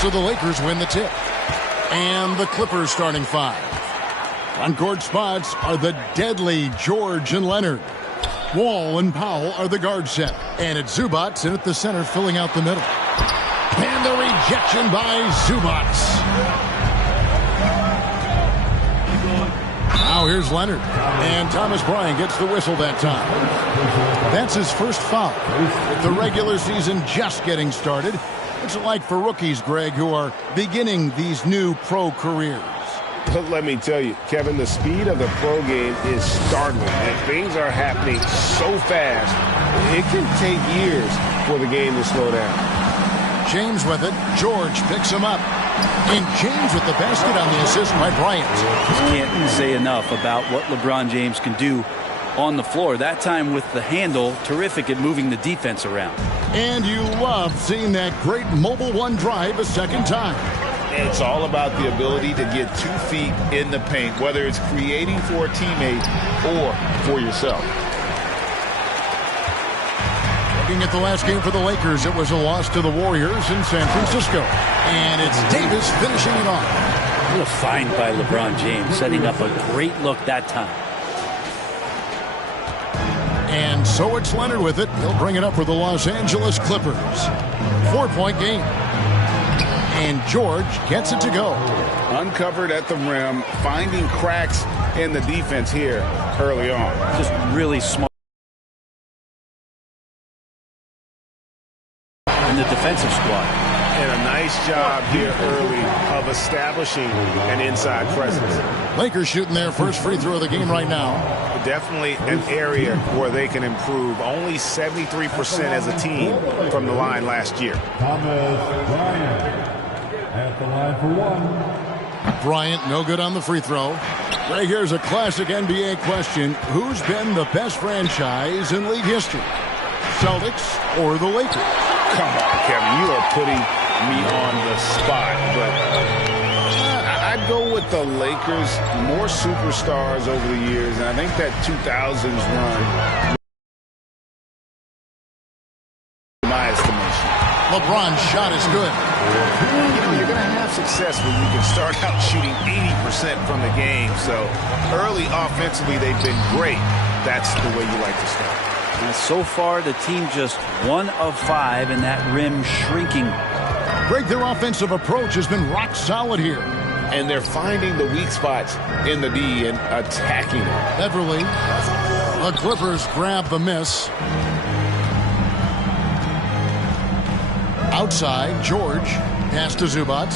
So the Lakers win the tip. And the Clippers starting five. On court spots are the deadly George and Leonard. Wall and Powell are the guard set. And it's Zubac in at the center filling out the middle. And the rejection by Zubac. Now here's Leonard. And Thomas Bryant gets the whistle that time. That's his first foul. With the regular season just getting started, what's it like for rookies, Greg, who are beginning these new pro careers? Let me tell you, Kevin, the speed of the pro game is startling. And things are happening so fast, it can take years for the game to slow down. James with it. George picks him up. And James with the basket on the assist by Bryant. Can't say enough about what LeBron James can do on the floor. That time with the handle, terrific at moving the defense around. And you love seeing that great mobile one drive a second time. It's all about the ability to get 2 feet in the paint, whether it's creating for a teammate or for yourself. Looking at the last game for the Lakers, it was a loss to the Warriors in San Francisco. And it's Davis finishing it off. What a find by LeBron James, setting up a great look that time. And so it's Leonard with it. He'll bring it up for the Los Angeles Clippers. 4-point game. And George gets it to go. Uncovered at the rim, finding cracks in the defense here early on. Just really smart in the defensive squad. And a nice job here early of establishing an inside presence. Lakers shooting their first free throw of the game right now. Definitely an area where they can improve. Only 73% as a team from the line last year. Thomas Bryant at the line for one. Bryant no good on the free throw. Right here's a classic NBA question. Who's been the best franchise in league history? Celtics or the Lakers? Come on, Kevin. You are putting me on the spot. But I'd go with the Lakers. More superstars over the years. And I think that 2000s run, in my estimation. LeBron's shot is good. You know, you're going to have success when you can start out shooting 80% from the game. So early offensively, they've been great. That's the way you like to start. And so far, the team just 1 of 5, and that rim shrinking. Greg, their offensive approach has been rock solid here. And they're finding the weak spots in the D and attacking it. Beverly, the Clippers grab the miss. Outside, George, pass to Zubac.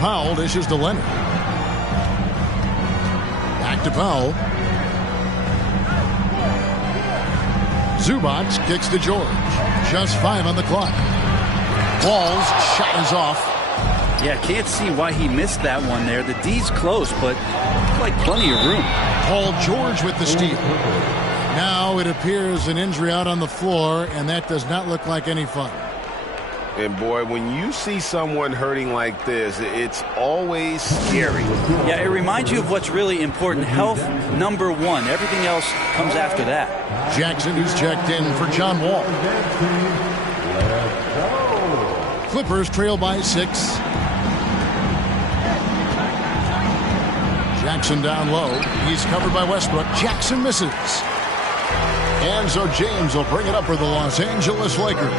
Powell dishes to Leonard. Back to Powell. Zubac kicks to George. Just 5 on the clock. Wall's shot is off. Yeah, can't see why he missed that one there. The D's close, but like plenty of room. Paul George with the steal. Now it appears an injury out on the floor, and that does not look like any fun. And boy, when you see someone hurting like this, it's always scary. Yeah, it reminds you of what's really important. Health, number 1. Everything else comes after that. Jackson, who's checked in for John Wall. Clippers trail by 6. Jackson down low. He's covered by Westbrook. Jackson misses. And so James will bring it up for the Los Angeles Lakers.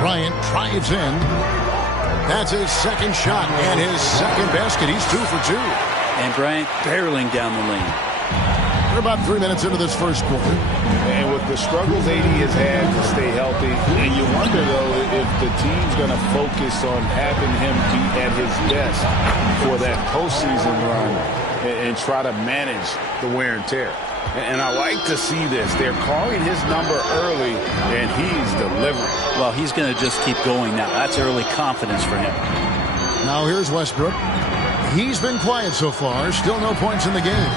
Bryant drives in. That's his second shot and his second basket. He's 2 for 2. And Bryant barreling down the lane. We're about 3 minutes into this first quarter. And with the struggles AD has had to stay healthy, and you wonder, though, if the team's going to focus on having him be at his best for that postseason run and try to manage the wear and tear. And I like to see this. They're calling his number early, and he's delivering. Well, he's going to just keep going now. That's early confidence for him. Now here's Westbrook. He's been quiet so far. Still no points in the game.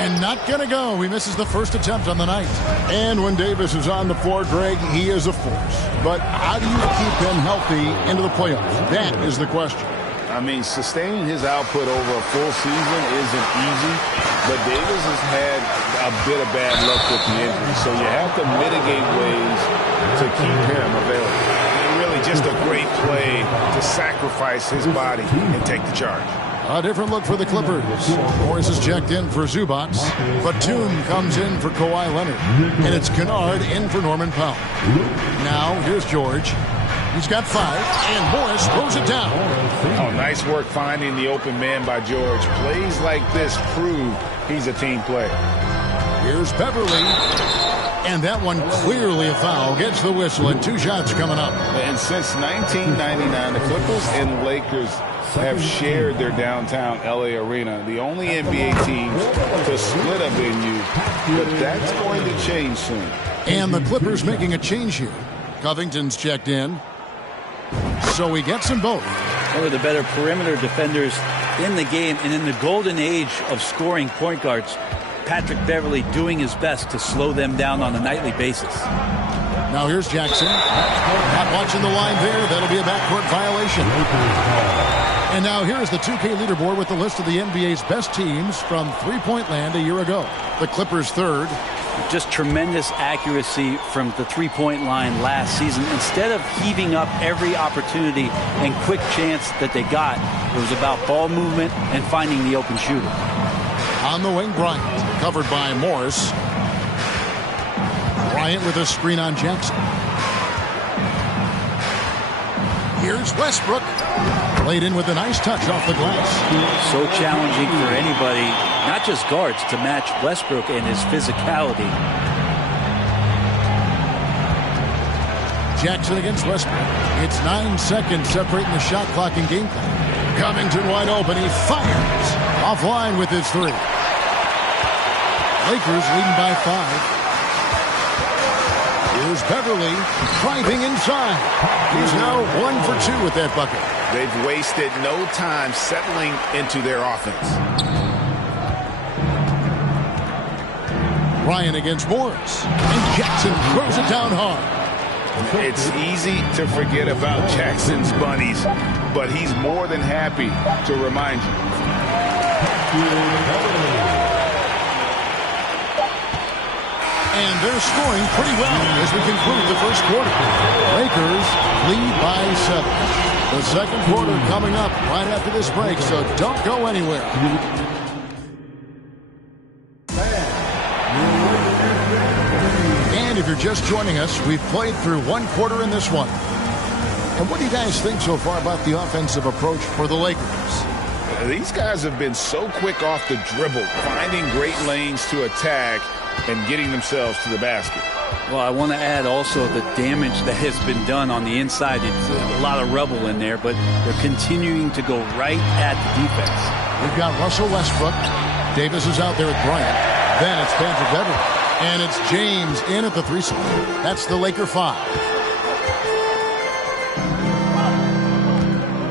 And not going to go. He misses the first attempt on the night. And when Davis is on the floor, Greg, he is a force. But how do you keep him healthy into the playoffs? That is the question. I mean, sustaining his output over a full season isn't easy, but Davis has had a bit of bad luck with the injury, so you have to mitigate ways to keep him available. And really Just a great play to sacrifice his body and take the charge. A different look for the Clippers. Morris is checked in for Zubac. Batum comes in for Kawhi Leonard. And it's Kennard in for Norman Powell. Now, here's George. He's got 5, and Morris throws it down. Oh, nice work finding the open man by George. Plays like this prove he's a team player. Here's Beverly. And that one clearly a foul. Gets the whistle, and 2 shots coming up. And since 1999, the Clippers and Lakers have shared their downtown L.A. arena. The only NBA teams to split a venue, but that's going to change soon. And the Clippers making a change here. Covington's checked in. So he gets them both. One of the better perimeter defenders in the game, and in the golden age of scoring point guards, Patrick Beverly doing his best to slow them down on a nightly basis. Now here's Jackson. Not watching the line there. That'll be a backcourt violation. And now here's the 2K leaderboard with the list of the NBA's best teams from three-point land a year ago. The Clippers third. Just tremendous accuracy from the three-point line last season. Instead of heaving up every opportunity and quick chance that they got, it was about ball movement and finding the open shooter. On the wing, Bryant, covered by Morris. Bryant with a screen on Jackson. Here's Westbrook. Played in with a nice touch off the glass. So challenging for anybody, not just guards, to match Westbrook and his physicality. Jackson against Westbrook. It's 9 seconds separating the shot clock and game clock. Covington wide open. He fires. Offline with his 3. Lakers leading by 5. Here's Beverly driving inside. He's now 1 for 2 with that bucket. They've wasted no time settling into their offense. Ryan against Morris. And Jackson throws it down hard. It's easy to forget about Jackson's bunnies, but he's more than happy to remind you. And they're scoring pretty well as we conclude the first quarter. Lakers lead by 7. The second quarter coming up right after this break, so don't go anywhere. And if you're just joining us, we've played through 1 quarter in this one. And what do you guys think so far about the offensive approach for the Lakers? These guys have been so quick off the dribble, finding great lanes to attack and getting themselves to the basket. Well, I want to add also the damage that has been done on the inside. It's a lot of rubble in there, but they're continuing to go right at the defense. We've got Russell Westbrook. Davis is out there with Bryant. Then it's Patrick Beverly. And it's James in at the 3 slot. That's the Laker 5.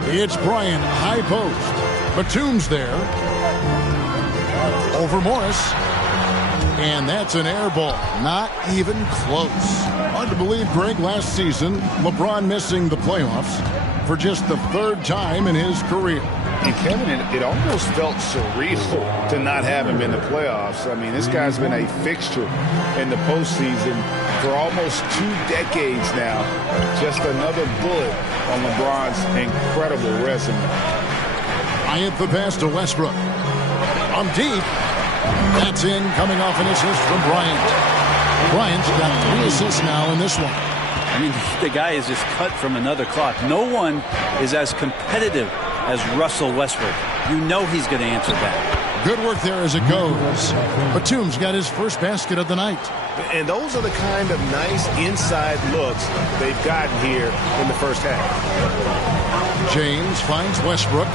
It's Bryant, high post. Batum's there. Over Morris. And that's an air ball. Not even close. Hard to believe, Greg, last season, LeBron missing the playoffs for just the 3rd time in his career. And Kevin, it almost felt surreal to not have him in the playoffs. I mean, this guy's been a fixture in the postseason for almost 2 decades now. Just another bullet on LeBron's incredible resume. Bryant the pass to Westbrook. On deep. That's in, coming off an assist from Bryant. Bryant's got 3 assists now in this one. I mean, the guy is just cut from another cloth. No one is as competitive as Russell Westbrook. You know he's going to answer back. Good work there as it goes. Batum's got his first basket of the night. And those are the kind of nice inside looks they've gotten here in the first half. James finds Westbrook.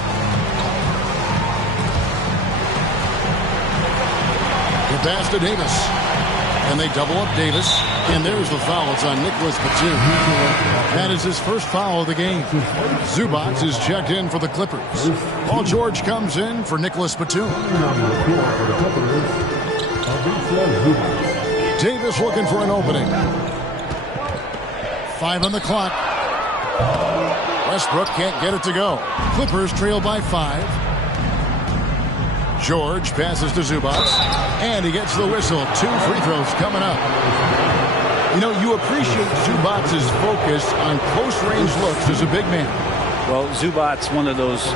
The pass to Davis. And they double up Davis. And there's the foul. It's on Nicholas Batum. That is his first foul of the game. Zubac is checked in for the Clippers. Paul George comes in for Nicholas Batum. Davis looking for an opening. 5 on the clock. Westbrook can't get it to go. Clippers trail by 5. George passes to Zubac, and he gets the whistle. 2 free throws coming up. You know, you appreciate Zubac's focus on close-range looks as a big man. Well, Zubac's one of those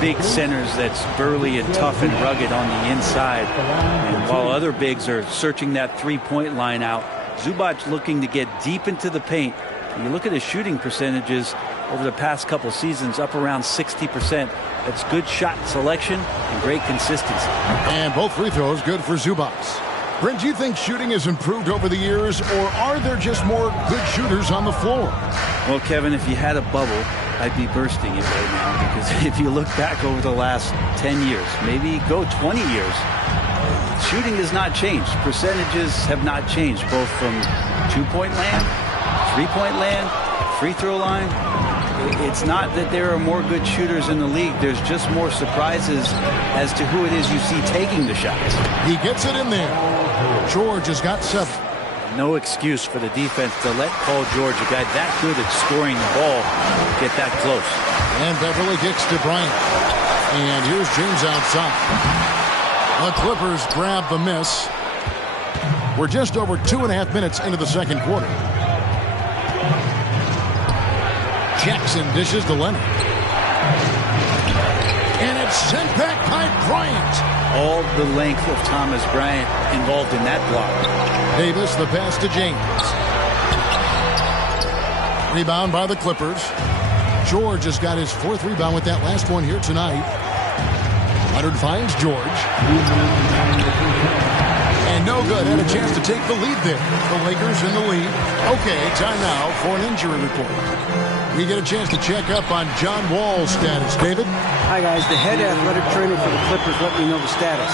big centers that's burly and tough and rugged on the inside. And while other bigs are searching that three-point line out, Zubac's looking to get deep into the paint. And you look at his shooting percentages over the past couple seasons, up around 60%. That's good shot selection and great consistency. And both free throws good for Zubac. Brent, do you think shooting has improved over the years, or are there just more good shooters on the floor? Well, Kevin, if you had a bubble, I'd be bursting it right now, because if you look back over the last 10 years, maybe go 20 years, shooting has not changed. Percentages have not changed, both from two-point land, three-point land, free throw line. It's not that there are more good shooters in the league. There's just more surprises as to who it is you see taking the shots. He gets it in there. George has got 7. No excuse for the defense to let Paul George, a guy that good at scoring the ball, get that close. And Beverly kicks to Bryant. And here's James outside. The Clippers grab the miss. We're just over 2.5 minutes into the second quarter. Jackson dishes to Leonard. And it's sent back by Bryant. All the length of Thomas Bryant involved in that block. Davis, the pass to James. Rebound by the Clippers. George has got his 4th rebound with that last one here tonight. Leonard finds George. And no good. Had a chance to take the lead there. The Lakers in the lead. Okay, time now for an injury report. We get a chance to check up on John Wall's status. David? Hi, guys. The head athletic trainer for the Clippers let me know the status.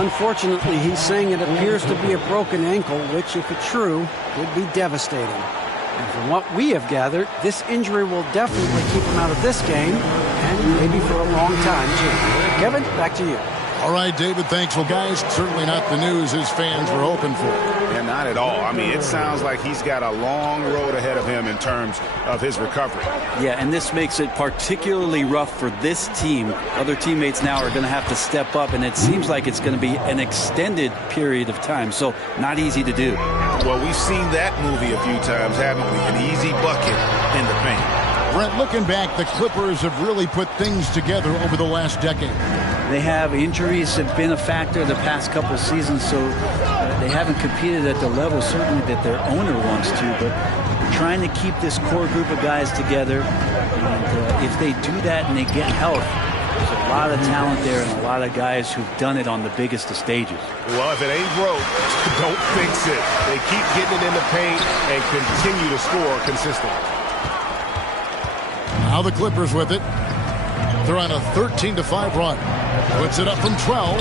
Unfortunately, he's saying it appears to be a broken ankle, which, if it's true, could be devastating. And from what we have gathered, this injury will definitely keep him out of this game, and maybe for a long time, too. Kevin, back to you. All right, David, thanks. Well, guys, certainly not the news his fans were hoping for. Yeah, not at all. I mean, it sounds like he's got a long road ahead of him in terms of his recovery. Yeah, and this makes it particularly rough for this team. Other teammates now are going to have to step up, and it seems like it's going to be an extended period of time, so not easy to do. Well, we've seen that movie a few times, haven't we? An easy bucket in the paint. Brent, looking back, the Clippers have really put things together over the last decade. They have. Injuries have been a factor the past couple seasons, so they haven't competed at the level certainly that their owner wants to, but they're trying to keep this core group of guys together. And if they do that and they get health, there's a lot of talent there and a lot of guys who've done it on the biggest of stages. Well, if it ain't broke, don't fix it. They keep getting it in the paint and continue to score consistently. Now the Clippers with it. They're on a 13-5 run. Puts it up from 12.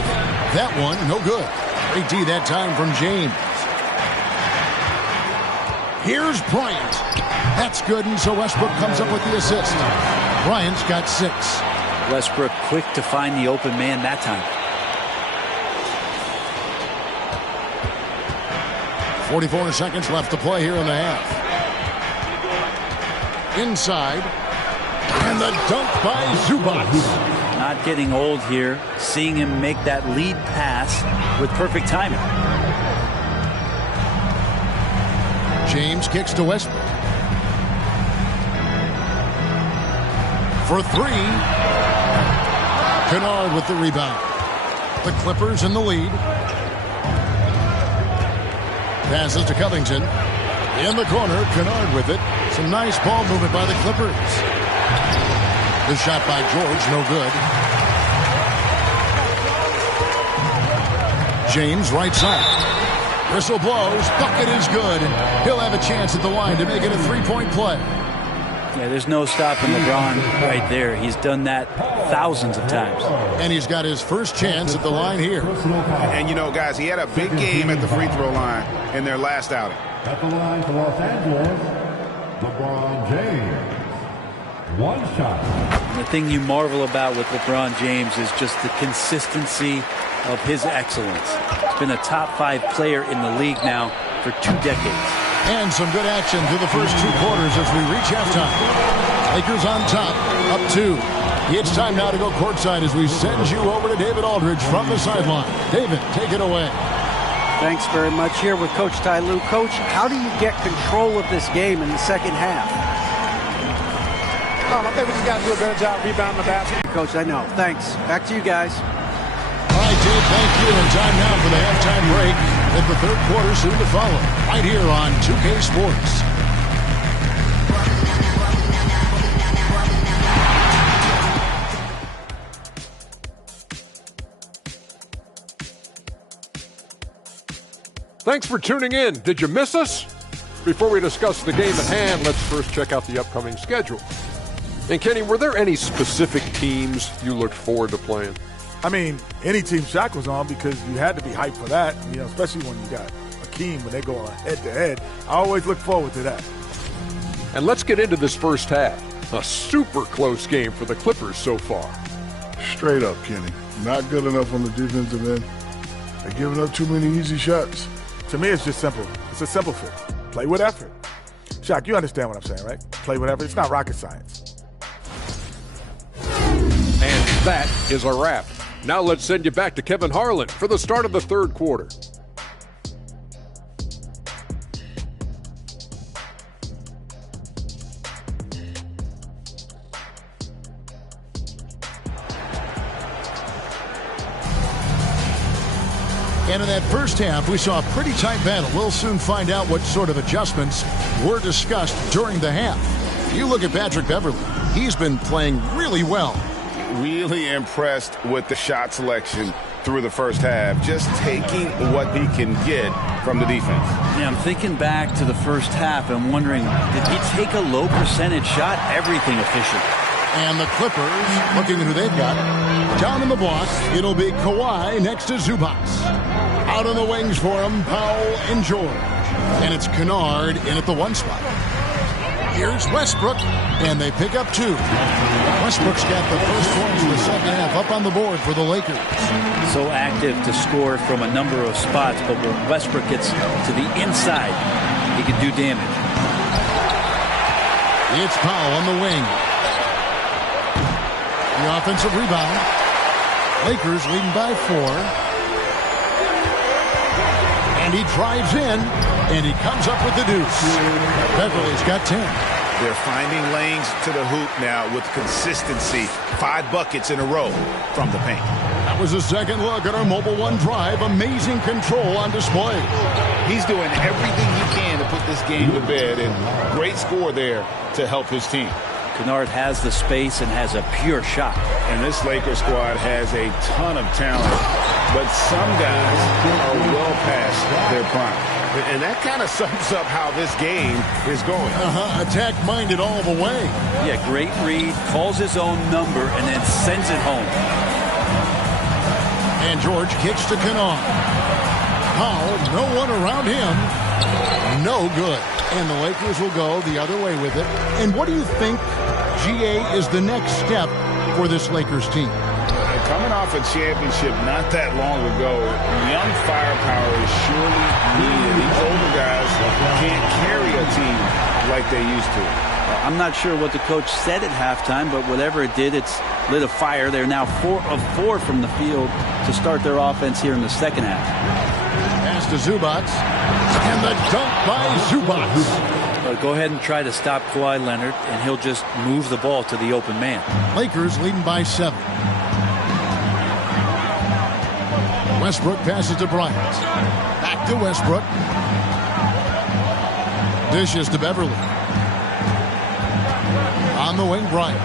That one, no good. Great D that time from James. Here's Bryant. That's good, and so Westbrook comes up with the assist. Bryant's got 6. Westbrook quick to find the open man that time. 44 seconds left to play here in the half. Inside. And the dunk by Zubac. Not getting old here. Seeing him make that lead pass with perfect timing. James kicks to Westbrook. For 3. Kennard with the rebound. The Clippers in the lead. Passes to Covington. In the corner, Kennard with it. Some nice ball movement by the Clippers. The shot by George, no good. James, right side. Whistle blows. Bucket is good. He'll have a chance at the line to make it a 3-point play. Yeah, there's no stopping LeBron right there. He's done that thousands of times. And he's got his first chance at the line here. And, you know, guys, he had a big game at the free throw line in their last outing. At the line for Los Angeles, LeBron James. One shot. And the thing you marvel about with LeBron James is just the consistency of his excellence. He's been a top 5 player in the league now for 2 decades. And some good action through the first 2 quarters as we reach halftime. Lakers on top, up 2. It's time now to go courtside as we send you over to David Aldridge from the sideline. David, take it away. Thanks very much. Here with Coach Ty Lue. Coach, how do you get control of this game in the second half? I think we just got to do a better job rebounding the basket. Coach, I know. Thanks. Back to you guys. All right, Dave, thank you. And time now for the halftime break. With the third quarter soon to follow. Right here on 2K Sports. Thanks for tuning in. Did you miss us? Before we discuss the game at hand, let's first check out the upcoming schedule. And Kenny, were there any specific teams you looked forward to playing? I mean, any team Shaq was on, because you had to be hyped for that, especially when you got Akeem, when they go head-to-head. I always look forward to that. And let's get into this first half. A super close game for the Clippers so far. Straight up, Kenny. Not good enough on the defensive end. They're giving up too many easy shots. To me, it's just simple. It's a simple fix. Play with effort. Shaq, you understand what I'm saying, right? Play with effort. It's not rocket science. And that is a wrap. Now let's send you back to Kevin Harlan for the start of the third quarter. And in that first half, we saw a pretty tight battle. We'll soon find out what sort of adjustments were discussed during the half. You look at Patrick Beverley. He's been playing really well. Really impressed with the shot selection through the first half. Just taking what he can get from the defense. Yeah, I'm thinking back to the first half and wondering, did he take a low percentage shot? Everything efficient. And the Clippers, looking at who they've got. Down in the block, it'll be Kawhi next to Zubac. Out on the wings for him, Powell and George. And it's Kennard in at the one spot. Here's Westbrook, and they pick up two. Westbrook's got the first points in the second half up on the board for the Lakers. So active to score from a number of spots, but when Westbrook gets to the inside, he can do damage. It's Powell on the wing. The offensive rebound. Lakers leading by 4. And he drives in, and he comes up with the deuce. Beverly's got 10. They're finding lanes to the hoop now with consistency. 5 buckets in a row from the paint. That was a second look at our Mobile One drive. Amazing control on display. He's doing everything he can to put this game to bed, and great score there to help his team. Kennard has the space and has a pure shot. And this Lakers squad has a ton of talent, but some guys are well past their prime. And that kind of sums up how this game is going. Attack-minded all the way. Yeah, great read, calls his own number, and then sends it home. And George kicks to Kennard. Powell, no one around him. No good. And the Lakers will go the other way with it. And what do you think, GA, is the next step for this Lakers team? Coming off a championship not that long ago, young firepower is surely needed. These older guys can't carry a team like they used to. I'm not sure what the coach said at halftime, but whatever it did, it's lit a fire. They're now 4 of 4 from the field to start their offense here in the second half. Pass to Zubac. And the dunk by Zubac. Go ahead and try to stop Kawhi Leonard, and he'll just move the ball to the open man. Lakers leading by 7. Westbrook passes to Bryant. Back to Westbrook. Dishes to Beverly. On the wing, Bryant.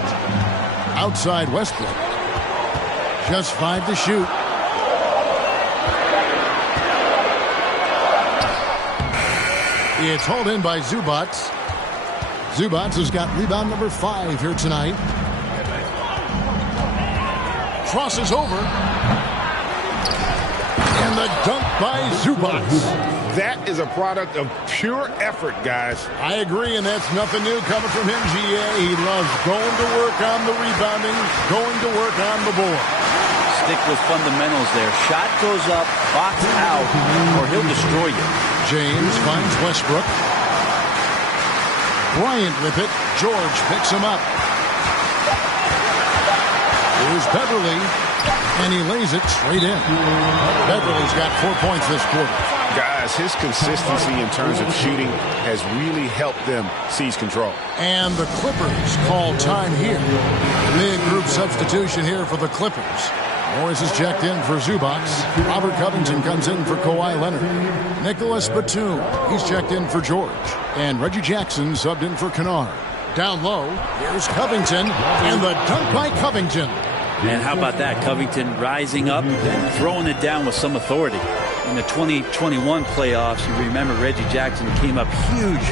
Outside Westbrook. Just 5 to shoot. It's hauled in by Zubac. Zubac has got rebound number 5 here tonight. Crosses over. And the dunk by Zubac. That is a product of pure effort, guys. I agree, and that's nothing new coming from him, GA. He loves going to work on the rebounding, going to work on the board. Stick with fundamentals there. Shot goes up, box out, or he'll destroy you. James finds Westbrook. Bryant with it. George picks him up. Here's Beverly, and he lays it straight in. Beverly's got 4 points this quarter. Guys, his consistency in terms of shooting has really helped them seize control. And the Clippers call time here. Big group substitution here for the Clippers. Morris is checked in for Zubac. Robert Covington comes in for Kawhi Leonard. Nicholas Batum, he's checked in for George. And Reggie Jackson subbed in for Kennard. Down low, here's Covington, and the dunk by Covington. And how about that? Covington rising up and throwing it down with some authority. In the 2021 playoffs, you remember Reggie Jackson came up huge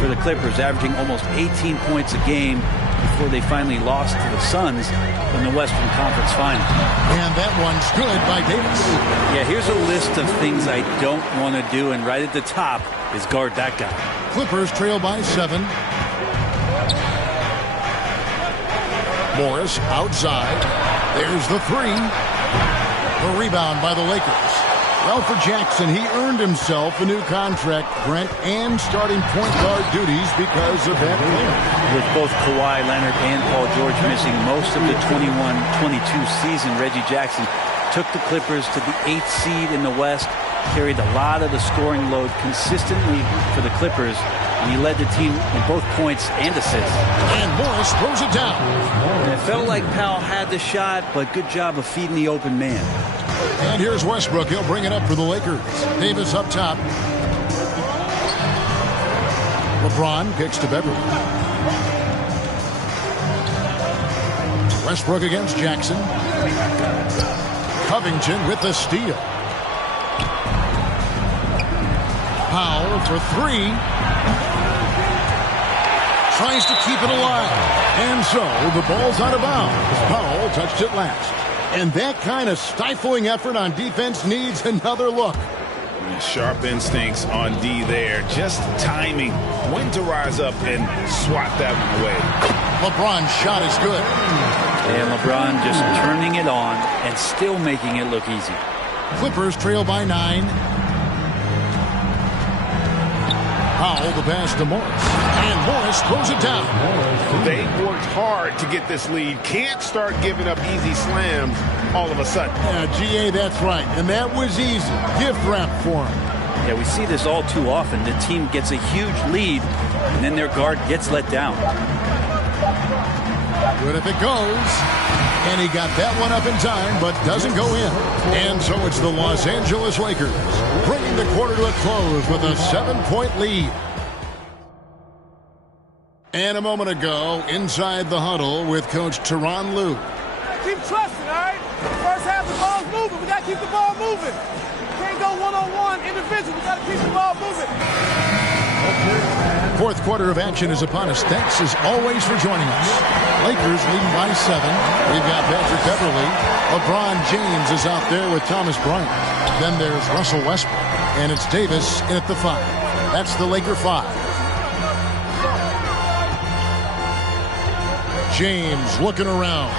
for the Clippers, averaging almost 18 points a game before they finally lost to the Suns in the Western Conference Finals. And that one's good by Davis. Yeah, here's a list of things I don't want to do, and right at the top is guard that guy. Clippers trail by 7. Morris outside. There's the 3. The rebound by the Lakers. Well, for Jackson, he earned himself a new contract, Brent, and starting point guard duties because of that playoff. With both Kawhi Leonard and Paul George missing most of the 21-22 season, Reggie Jackson took the Clippers to the 8th seed in the West, carried a lot of the scoring load consistently for the Clippers, and he led the team in both points and assists. And Morris throws it down. And it felt like Powell had the shot, but good job of feeding the open man. And here's Westbrook. He'll bring it up for the Lakers. Davis up top. LeBron kicks to Beverly. Westbrook against Jackson. Covington with the steal. Powell for 3. Tries to keep it alive. And so the ball's out of bounds. Powell touched it last. And that kind of stifling effort on defense needs another look. Sharp instincts on D there. Just timing when to rise up and swat that one away. LeBron's shot is good. And LeBron just turning it on and still making it look easy. Clippers trail by 9. Powell the pass to Morris. And Morris throws it down. They worked hard to get this lead. Can't start giving up easy slams all of a sudden. Yeah, GA, that's right. And that was easy. Gift wrap for him. Yeah, we see this all too often. The team gets a huge lead, and then their guard gets let down. Good if it goes. And he got that one up in time, but doesn't go in. And so it's the Los Angeles Lakers bringing the quarter to a close with a 7-point lead. And a moment ago, inside the huddle with Coach Tyronn Lue. Keep trusting, all right? First half, the ball's moving. We got to keep the ball moving. Can't go one-on-one, individual. We got to keep the ball moving. Fourth quarter of action is upon us. Thanks as always for joining us. Lakers leading by 7. We've got Patrick Beverly. LeBron James is out there with Thomas Bryant. Then there's Russell Westbrook. And it's Davis in at the 5. That's the Laker 5. James looking around.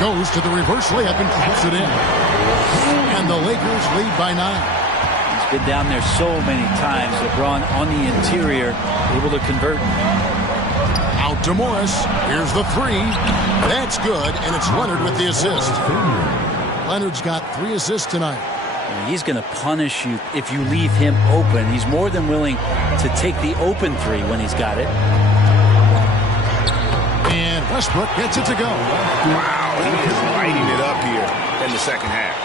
Goes to the reverse layup and puts it in. And the Lakers lead by 9. He's been down there so many times. LeBron on the interior, able to convert. Out to Morris. Here's the 3. That's good, and it's Leonard with the assist. Leonard's got 3 assists tonight. And he's going to punish you if you leave him open. He's more than willing to take the open 3 when he's got it. And Westbrook gets it to go. Wow, he is lighting it up here in the second half.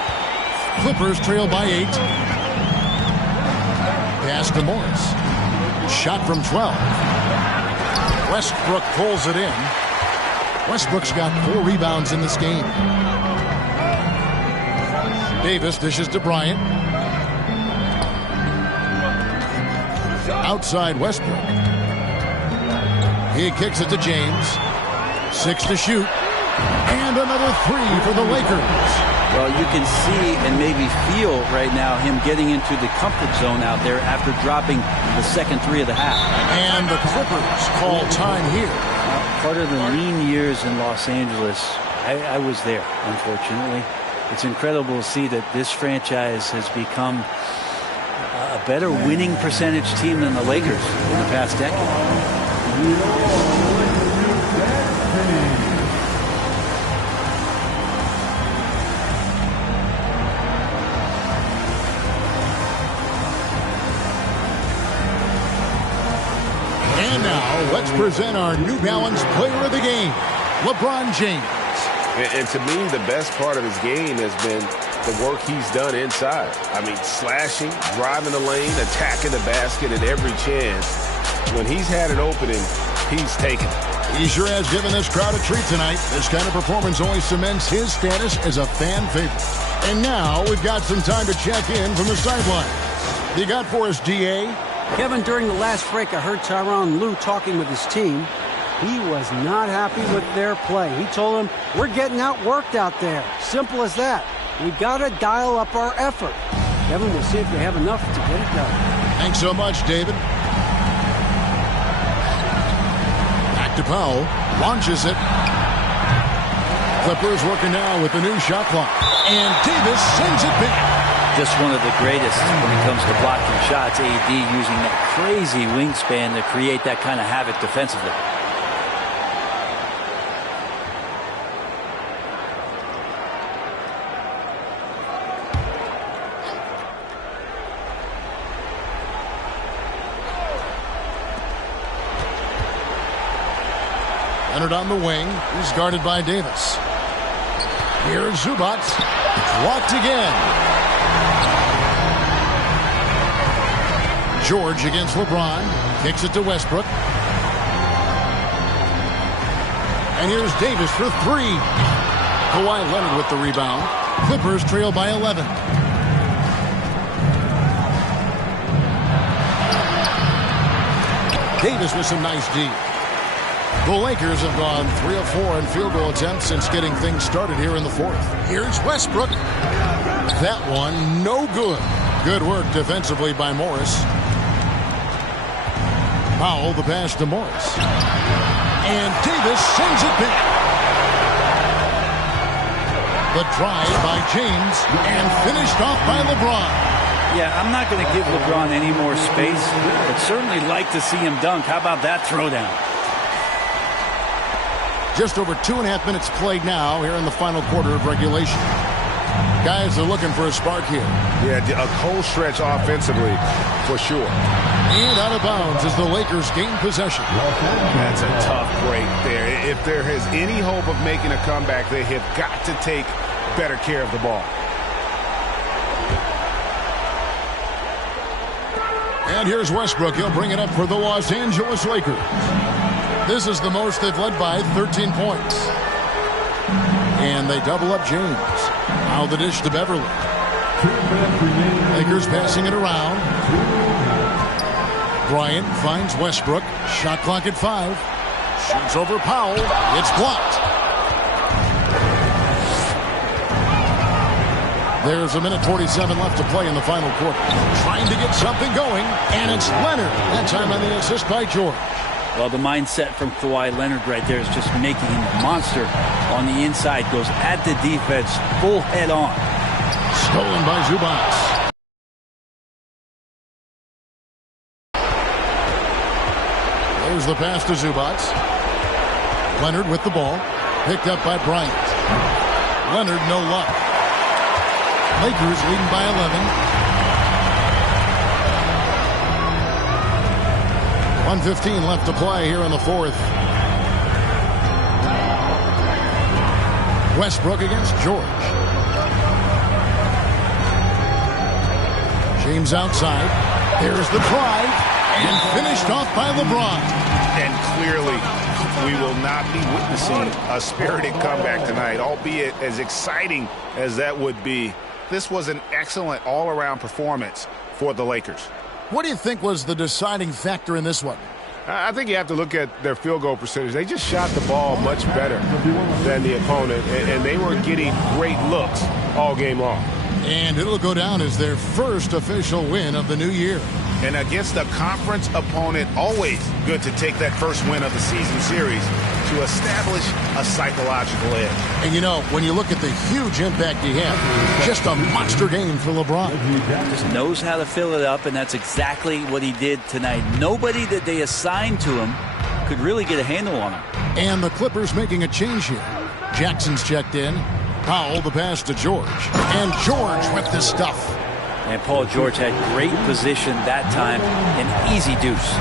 Clippers trail by 8. Pass to Morris. Shot from 12. Westbrook pulls it in. Westbrook's got 4 rebounds in this game. Davis dishes to Bryant. Outside Westbrook. He kicks it to James. 6 to shoot. And another 3 for the Lakers. Well, you can see and maybe feel right now him getting into the comfort zone out there after dropping the second 3 of the half. And the Clippers call time here. Part of the lean years in Los Angeles, I was there, unfortunately. It's incredible to see that this franchise has become a better winning percentage team than the Lakers in the past decade. present our New Balance Player of the Game, LeBron James. And to me, the best part of his game has been the work he's done inside. I mean, slashing, driving the lane, attacking the basket at every chance. When he's had an opening, he's taken it. He sure has given this crowd a treat tonight. This kind of performance only cements his status as a fan favorite. And now we've got some time to check in from the sideline. You got for us, D.A.? Kevin, during the last break, I heard Tyronn Lue talking with his team. He was not happy with their play. He told them, we're getting outworked out there. Simple as that. We got to dial up our effort. Kevin, we'll see if they have enough to get it done. Thanks so much, David. Back to Powell. Launches it. Clippers working now with the new shot clock. And Davis sends it back. Just one of the greatest when it comes to blocking shots. AD using that crazy wingspan to create that kind of havoc defensively. Leonard on the wing. He's guarded by Davis. Here's Zubac. Blocked again. George against LeBron. Kicks it to Westbrook. And here's Davis for three. Kawhi Leonard with the rebound. Clippers trail by 11. Davis with some nice D. The Lakers have gone 3 of 4 in field goal attempts since getting things started here in the fourth. Here's Westbrook. That one, no good. Good work defensively by Morris. Powell, the pass to Morris. And Davis sends it back. The drive by James and finished off by LeBron. Yeah, I'm not going to give LeBron any more space, but certainly like to see him dunk. How about that throwdown? Just over 2.5 minutes played now here in the final quarter of regulation. Guys are looking for a spark here. Yeah, a cold stretch offensively, for sure. And out of bounds as the Lakers gain possession. That's a tough break there. If there is any hope of making a comeback, they have got to take better care of the ball. And here's Westbrook. He'll bring it up for the Los Angeles Lakers. This is the most they've led by 13 points. And they double up James. Now the dish to Beverly. Lakers passing it around. Bryant finds Westbrook. Shot clock at 5. Shoots over Powell. It's blocked. There's a minute 47 left to play in the final quarter. Trying to get something going. And it's Leonard. That time on the assist by George. Well, the mindset from Kawhi Leonard right there is just making him a monster on the inside. Goes at the defense, full head on. Stolen by Zubac. There's the pass to Zubac. Leonard with the ball. Picked up by Bryant. Leonard, no luck. Lakers leading by 11. 1:15 left to play here in the fourth. Westbrook against George. James outside. There's the drive. And finished off by LeBron. And clearly, we will not be witnessing a spirited comeback tonight, albeit as exciting as that would be. This was an excellent all-around performance for the Lakers. What do you think was the deciding factor in this one? I think you have to look at their field goal percentage. They just shot the ball much better than the opponent, and they were getting great looks all game long. And it'll go down as their first official win of the new year. And against a conference opponent, always good to take that first win of the season series to establish a psychological edge. And you know, when you look at the huge impact he had, just a monster game for LeBron. Just knows how to fill it up, and that's exactly what he did tonight. Nobody that they assigned to him could really get a handle on him. And the Clippers making a change here. Jackson's checked in. Powell, the pass to George. And George with the stuff. And Paul George had great position that time. An easy deuce.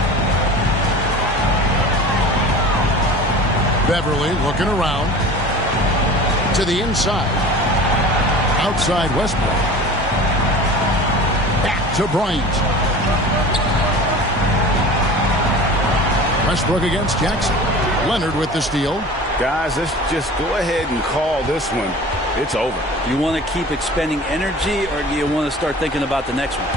Beverly looking around. To the inside. Outside Westbrook. Back to Bryant. Westbrook against Jackson. Leonard with the steal. Guys, let's just go ahead and call this one. It's over. You want to keep expending energy, or do you want to start thinking about the next one?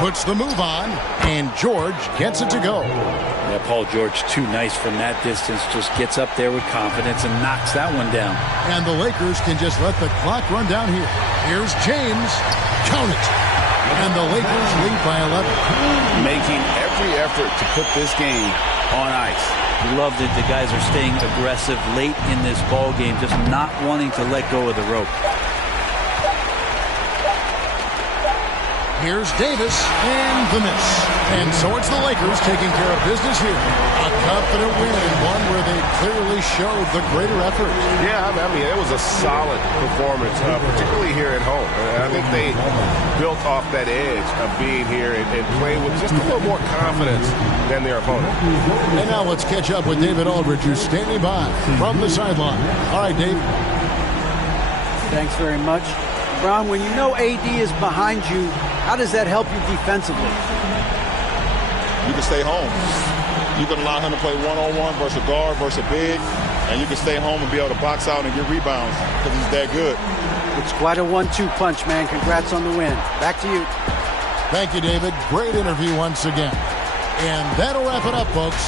Puts the move on, and George gets it to go. Yeah, Paul George, too nice from that distance. Just gets up there with confidence and knocks that one down. And the Lakers can just let the clock run down here. Here's James. Count it. And the Lakers lead by 11. Making every effort to put this game on ice. Love that the guys are staying aggressive late in this ball game, just not wanting to let go of the rope. Here's Davis and the miss. And so it's the Lakers taking care of business here. A confident win and one where they clearly showed the greater effort. Yeah, I mean, it was a solid performance, particularly here at home. I think they built off that edge of being here and playing with just a little more confidence than their opponent. And now let's catch up with David Aldridge, who's standing by from the sideline. All right, Dave. Thanks very much. Brown, when you know AD is behind you, how does that help you defensively? You can stay home. You can allow him to play one-on-one versus a guard versus a big, and you can stay home and be able to box out and get rebounds because he's that good. It's quite a 1-2 punch, man. Congrats on the win. Back to you. Thank you, David. Great interview once again. And that'll wrap it up, folks.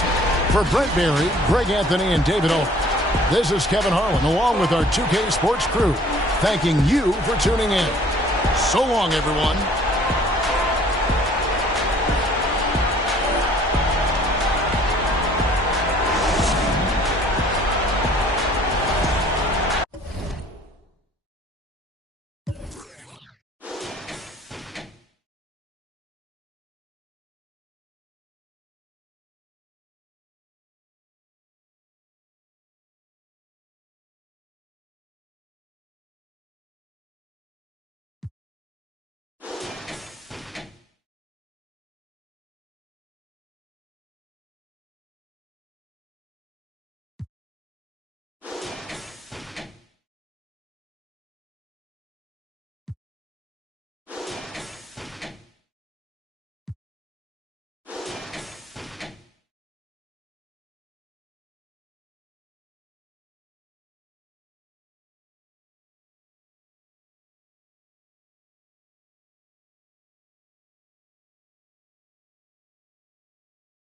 For Brent Berry, Greg Anthony, and David Owen, this is Kevin Harlan, along with our 2K Sports crew, thanking you for tuning in. So long, everyone.